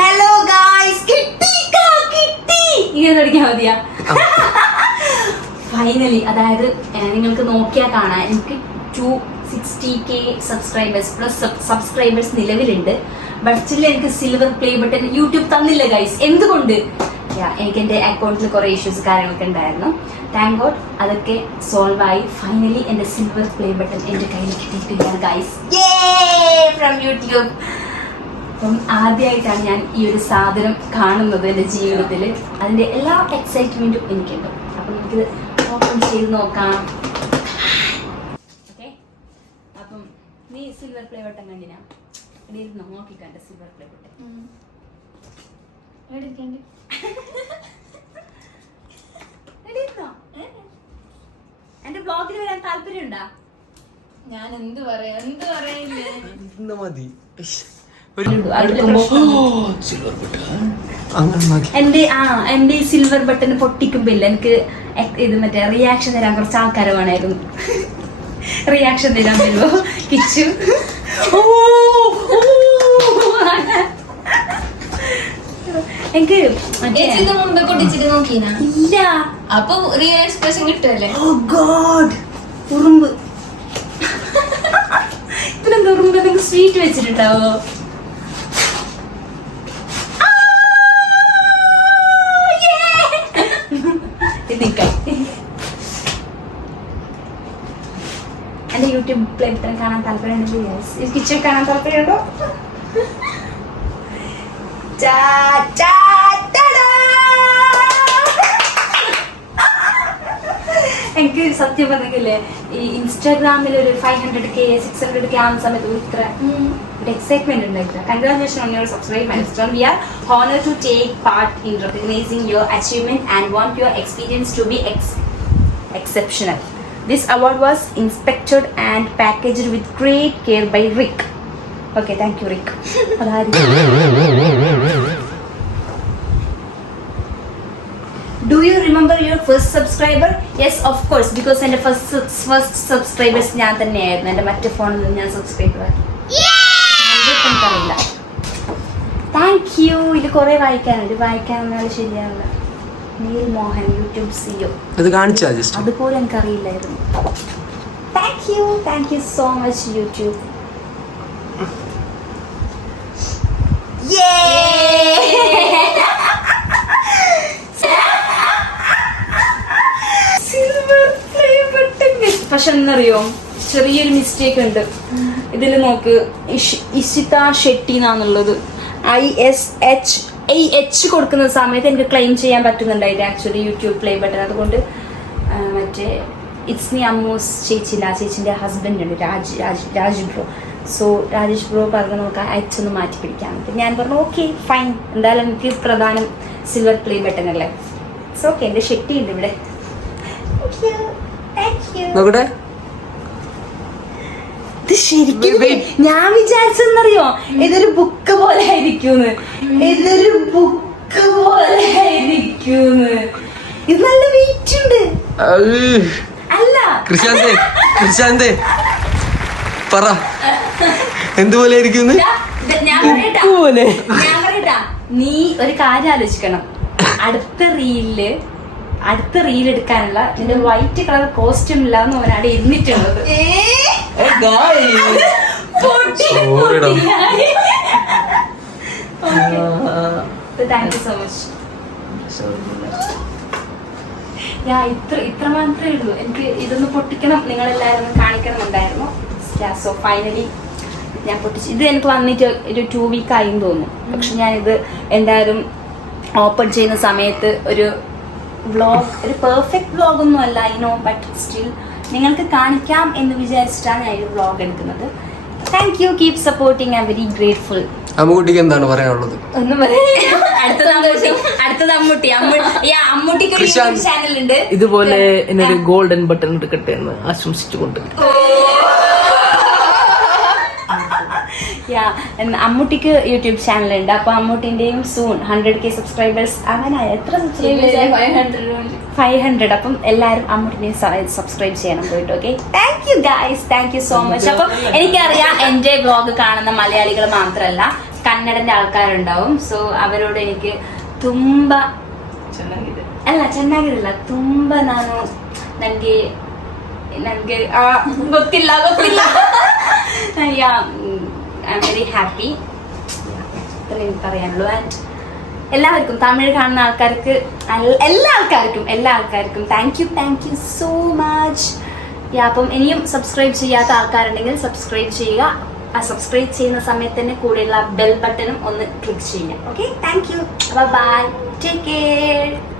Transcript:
Hello guys, കിട്ടി ഇങ്ങനെ പഠിക്കാൻ മതിയാ. ഫൈനലി, അതായത് നിങ്ങൾക്ക് നോക്കിയാൽ കാണാം, എനിക്ക് 260K സബ്സ്ക്രൈബേഴ്സ് നിലവിലുണ്ട്. ബട്ട് സ്റ്റിൽ എനിക്ക് സിൽവർ പ്ലേ ബട്ടൺ യൂട്യൂബ് തന്നില്ല ഗൈസ്. എന്തുകൊണ്ട്? എനിക്ക് എൻ്റെ അക്കൗണ്ടിൽ കുറേ ഇഷ്യൂസ് കാര്യങ്ങളൊക്കെ ഉണ്ടായിരുന്നു. താങ്ക് ഗോഡ് അതൊക്കെ സോൾവ് ആയി. ഫൈനലി എൻ്റെ സിൽവർ പ്ലേ ബട്ടൺ എൻ്റെ കയ്യിൽ കിട്ടിയിട്ടില്ല ഗൈസ്, ഫ്രം യൂട്യൂബ്. അപ്പം ആദ്യമായിട്ടാണ് ഞാൻ ഈ ഒരു സാധനം കാണുന്നത് എൻ്റെ ജീവിതത്തിൽ. അതിൻ്റെ എല്ലാ എക്സൈറ്റ്മെൻറ്റും എനിക്കുണ്ട്. അപ്പം നമുക്കിത് ഓപ്പൺ ചെയ്ത് നോക്കാം. ഓക്കെ, അപ്പം നീ സിൽവർ പ്ലേ ബട്ടൺ കണ്ടിനാ? നോക്കിക്കണ്ട സിൽവർ പ്ലേ ബട്ടൺ എന്റെ ബ്ലോഗിൽ വരാൻ താല്പര്യമുണ്ടോ? ഞാൻ എന്ത് പറയില്ലേ. എന്റെ സിൽവർ ബട്ടൺ പൊട്ടിക്കുമ്പില്ല എനിക്ക് ഇത് മറ്റേ റിയാക്ഷൻ തരാൻ കുറച്ച് ആൾക്കാർ വേണമായിരുന്നു. റിയാക്ഷൻ തരാൻ വരുമോ കിച്ചു? എനിക്ക് മുമ്പേ പൊട്ടിച്ചിട്ട് നോക്കീന? ഇല്ല. അപ്പൊ റിയൽ എക്സ്പ്രഷൻ കിട്ടുമല്ലേ? ഉറുമ്പ് ഇതിലെന്താ ഉറുമ്പ്? നിങ്ങൾക്ക് സ്വീറ്റ് വെച്ചിട്ടുണ്ടാവോ? എന്റെ യൂട്യൂബ് പ്ലേ ബട്ടൺ കാണാൻ താല്പര്യമുണ്ടോ? കിച്ചൺ കാണാൻ താല്പര്യമുണ്ടോ? എനിക്ക് സത്യം പറഞ്ഞില്ലേ, ഈ ഇൻസ്റ്റാഗ്രാമിൽ ഒരു 500K 600K ആവുന്ന സമയത്ത് ഇത്ര എക്സൈറ്റ്മെന്റ് ഉണ്ടായിട്ടില്ല. Congratulations on your subscribe milestone. We are honored to take part in recognizing your achievement and want your experience to be exceptional. This award was inspected and packaged with great care by Rick. Okay, thank you Rick. Do you remember your first subscriber? Yes, of course, because എൻ്റെ first subscribers ഞാൻ തന്നെയായിരുന്നു. എൻ്റെ മറ്റേ ഫോണിൽ നിന്ന് ഞാൻ subscriber ആക്കി. Thank you. ഇത് കുറെ വായിക്കാനുണ്ട്. വായിക്കാനെന്നാൽ ശരിയാവില്ല. Neal Mohan YouTube CEO. അതുപോലെ എനിക്കറിയില്ലായിരുന്നു. Thank you so much YouTube. പക്ഷെ എന്നറിയോ, ചെറിയൊരു മിസ്റ്റേക്ക് ഉണ്ട് ഇതിൽ. നോക്ക്, ഇഷിത ഷെട്ടി എന്നാന്നുള്ളത്. ISH കൊടുക്കുന്ന സമയത്ത് എനിക്ക് ക്ലെയിം ചെയ്യാൻ പറ്റുന്നുണ്ടായിരുന്നു ആക്ച്വലി യൂട്യൂബ് പ്ലേ ബട്ടൺ. അതുകൊണ്ട് മറ്റേ ഇറ്റ്സ് മീ അമ്മൂസ് ചേച്ചിൻ്റെ ഹസ്ബൻഡ് ഉണ്ട് Raj bro. So Rajesh bro പറഞ്ഞു നോക്കാം H ഒന്ന് മാറ്റി പിടിക്കാൻ. ഞാൻ പറഞ്ഞു ഓക്കെ ഫൈൻ, എന്തായാലും എനിക്ക് പ്രധാനം സിൽവർ പ്ലേ ബട്ടൺ അല്ലേ. It's okay. എൻ്റെ ഷെട്ടി ഉണ്ട് ഇവിടെ. ശരിക്കും ഞാൻ വിചാരിച്ചെന്നറിയോ, ഇതൊരു ബുക്ക് പോലെ ആയിരിക്കൂന്ന്. ഇത് നല്ല വെയിറ്റ് ഉണ്ട്. അല്ല പറ എന്തുപോലെ ഞാൻ പറയട്ടാ, നീ ഒരു കാര്യം ആലോചിക്കണം. അടുത്ത റീൽ എടുക്കാനുള്ള നിന്റെ വൈറ്റ് കളർ കോസ്റ്റ്യൂം ഇല്ലാന്ന് അവനവിടെ ഇരുന്നിട്ടുള്ളത്. Thank you so much. ഇത്ര മാത്രമേ ഉള്ളൂ. എനിക്ക് ഇതൊന്ന് പൊട്ടിക്കണം, നിങ്ങളെല്ലാവരും കാണിക്കണമെന്നുണ്ടായിരുന്നു. സോ ഫൈനലി ഞാൻ പൊട്ടിച്ചു. ഇത് എനിക്ക് വന്നിട്ട് ഒരു 2 week ആയെന്ന് തോന്നുന്നു. പക്ഷെ ഞാനിത് എന്തായാലും ഓപ്പൺ ചെയ്യുന്ന സമയത്ത് ഒരു വ്ളോഗ്, ഒരു പെർഫെക്റ്റ് വ്ളോഗൊന്നും അല്ല ഐ നോ, ബട്ട് സ്റ്റിൽ നിങ്ങൾക്ക് കാണിക്കാം എന്ന് വിചാരിച്ചിട്ടാണ് ഞാൻ ഒരു വ്ളോഗ് എടുക്കുന്നത്. Thank you, keep supporting, I am very grateful. അമ്മുട്ടിക്ക് എന്താണ് പറയാനുള്ളത്? ഒന്നും പറയാനില്ല. അടുത്തത് അമ്മൂട്ടിക്ക് ഒരു യൂട്യൂബ് ചാനൽ ഉണ്ട്. ഇതുപോലെ എന്നൊരു ഗോൾഡൻ ബട്ടൺ എടുക്കട്ടെ എന്ന് ആശംസിച്ചുകൊണ്ട് അമ്മൂട്ടിക്ക് യൂട്യൂബ് ചാനൽ ഉണ്ട്. അപ്പൊ അമ്മൂട്ടിന്റെയും സൂൺ 100K സബ്സ്ക്രൈബേഴ്സ്. അങ്ങനെ എത്ര സബ്സ്ക്രൈബേഴ്സ്? 500. അപ്പം എല്ലാവരും അമ്മൂട്ടിനെയും സബ്സ്ക്രൈബ് ചെയ്യണം പോയിട്ട്. Okay, thank you guys, thank you so much. അപ്പം എനിക്കറിയാം എന്റെ വ്ളോഗ് കാണുന്ന മലയാളികൾ മാത്രമല്ല കന്നഡന്റെ ಆಳ್ಕಾರುണ്ടാവും. ಸೊ ಅವರೋട് എനിക്ക് ತುಂಬಾ ಚೆನ್ನಾಗಿರಲ್ಲ ತುಂಬಾ ನನಗೆ ಗೊತ್ತಿಲ್ಲ ഐ എം വെരി ഹാപ്പി. അത്രയും പറയാനുള്ളൂ. ആൻഡ് എല്ലാവർക്കും തമിഴ് കാണുന്ന ആൾക്കാർക്ക് എല്ലാ ആൾക്കാർക്കും താങ്ക് യു സോ മച്ച്. അപ്പം ഇനിയും സബ്സ്ക്രൈബ് ചെയ്യാത്ത ആൾക്കാരുണ്ടെങ്കിൽ സബ്സ്ക്രൈബ് ചെയ്യുക. ആ സബ്സ്ക്രൈബ് ചെയ്യുന്ന സമയത്ത് തന്നെ കൂടെയുള്ള ബെൽ ബട്ടണും ഒന്ന് ക്ലിക്ക് ചെയ്യുക. Okay, thank you, bye, take care.